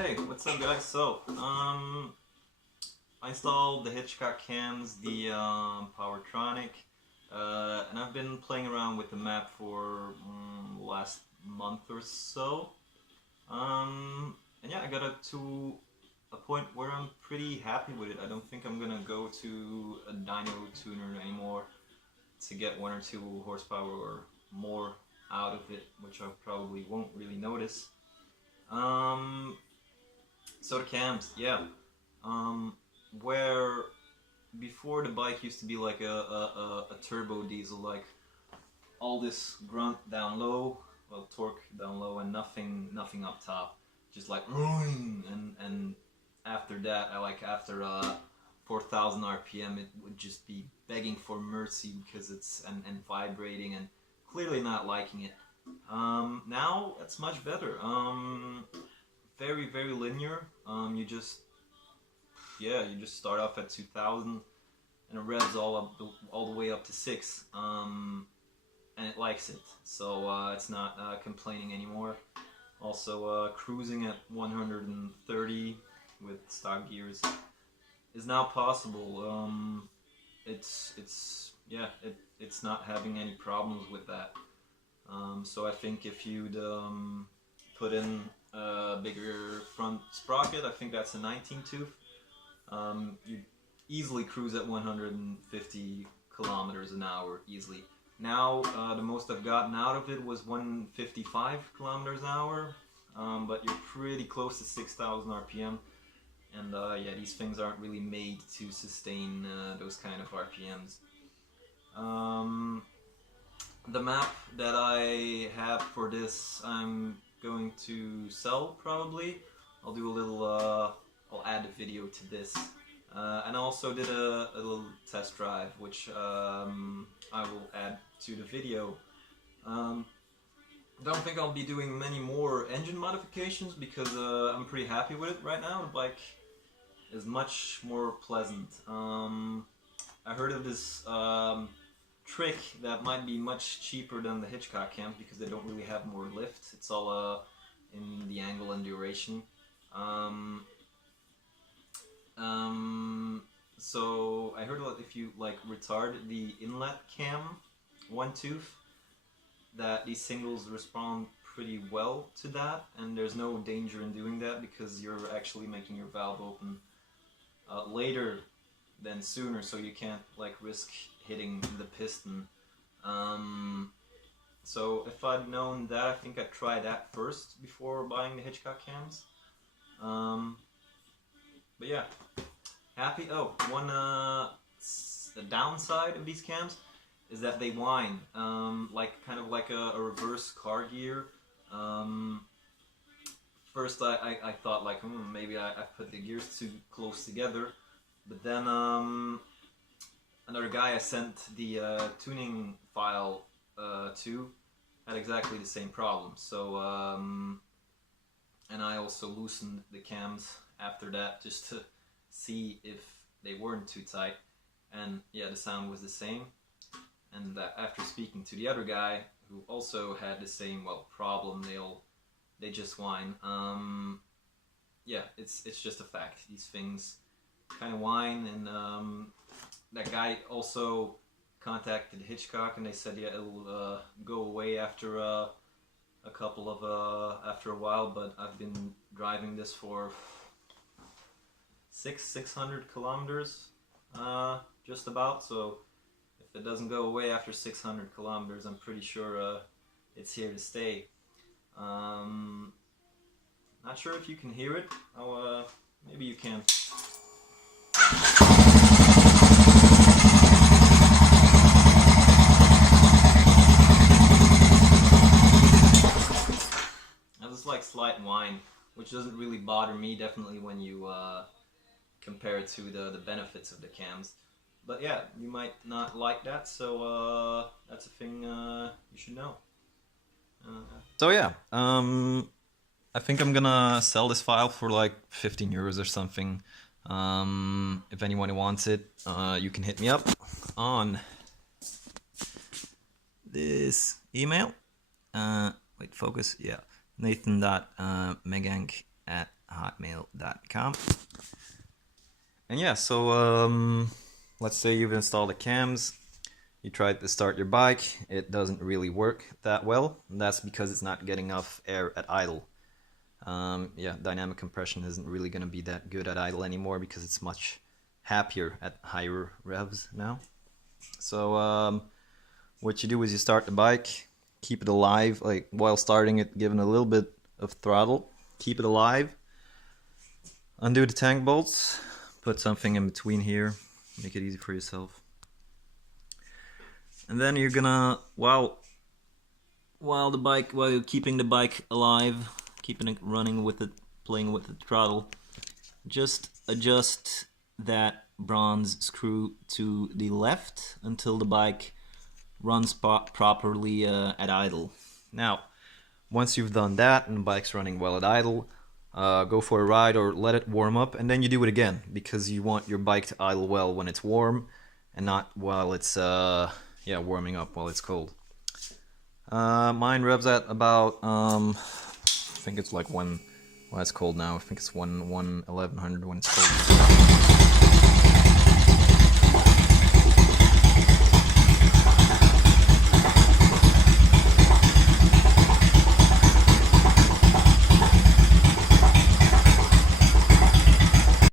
Hey, what's up guys? I installed the Hitchcock cams, the powertronic, and I've been playing around with the map for the last month or so. And yeah, I got up to a point where I'm pretty happy with it. I don't think I'm gonna go to a dyno tuner anymore to get 1 or 2 horsepower or more out of it, which I probably won't really notice. So the cams, yeah. Where before the bike used to be like a turbo diesel, like all this grunt down low, well, torque down low, and nothing up top, just like and after that, after 4,000 RPM, it would just be begging for mercy because it's and vibrating and clearly not liking it. Now it's much better. Very linear. You just start off at 2,000 and it revs all the way up to 6, and it likes it, so it's not complaining anymore. Also, cruising at 130 with stock gears is now possible. It's not having any problems with that. So I think if you'd put in a bigger front sprocket, I think that's a 19 tooth, you easily cruise at 150 kilometers an hour easily. Now the most I've gotten out of it was 155 kilometers an hour, but you're pretty close to 6,000 RPM, and yeah, these things aren't really made to sustain those kind of RPMs. The map that I have for this, I'm going to sell probably. I'll do a little, I'll add a video to this. And I also did a little test drive, which I will add to the video. I don't think I'll be doing many more engine modifications because I'm pretty happy with it right now. The bike is much more pleasant. I heard of this trick that might be much cheaper than the Hitchcock cams because they don't really have more lift. It's all in the angle and duration. So I heard that if you like retard the inlet cam 1 tooth, that these singles respond pretty well to that, and there's no danger in doing that because you're actually making your valve open later than sooner, so you can't like risk hitting the piston. So if I'd known that, I think I'd try that first before buying the Hitchcock cams. But yeah, happy. Oh, the downside of these cams is that they whine, kind of like a reverse car gear. First I thought like, maybe I put the gears too close together, but then another guy I sent the tuning file to had exactly the same problem. So and I also loosened the cams after that just to see if they weren't too tight, and yeah, the sound was the same. And after speaking to the other guy who also had the same problem, they just whine. Yeah, it's just a fact. These things kind of whine, and that guy also contacted Hitchcock, and they said yeah, it'll go away after a while. But I've been driving this for 600 kilometers, just about. So if it doesn't go away after 600 kilometers, I'm pretty sure it's here to stay. Not sure if you can hear it. Oh, maybe you can. That's like slight whine, which doesn't really bother me, definitely when you compare it to the benefits of the cams. But yeah, you might not like that, so that's a thing you should know. So yeah, I think I'm gonna sell this file for like 15 euros or something. If anyone wants it, you can hit me up on this email. Wait, focus, yeah. Nathan.megank@ hotmail.com. And yeah, so let's say you've installed the cams, you tried to start your bike, it doesn't really work that well, and that's because it's not getting enough air at idle. Yeah, dynamic compression isn't really going to be that good at idle anymore because it's much happier at higher revs now. So what you do is you start the bike, keep it alive, like while starting it, giving a little bit of throttle, keep it alive, undo the tank bolts, put something in between here, make it easy for yourself. And then you're gonna, while you're keeping the bike alive, keeping it running with it, playing with the throttle, just adjust that bronze screw to the left until the bike runs properly at idle. Now, once you've done that and the bike's running well at idle, go for a ride or let it warm up, and then you do it again because you want your bike to idle well when it's warm and not while it's warming up while it's cold. Mine revs at about I think it's like it's cold now. I think it's 1100 when it's cold.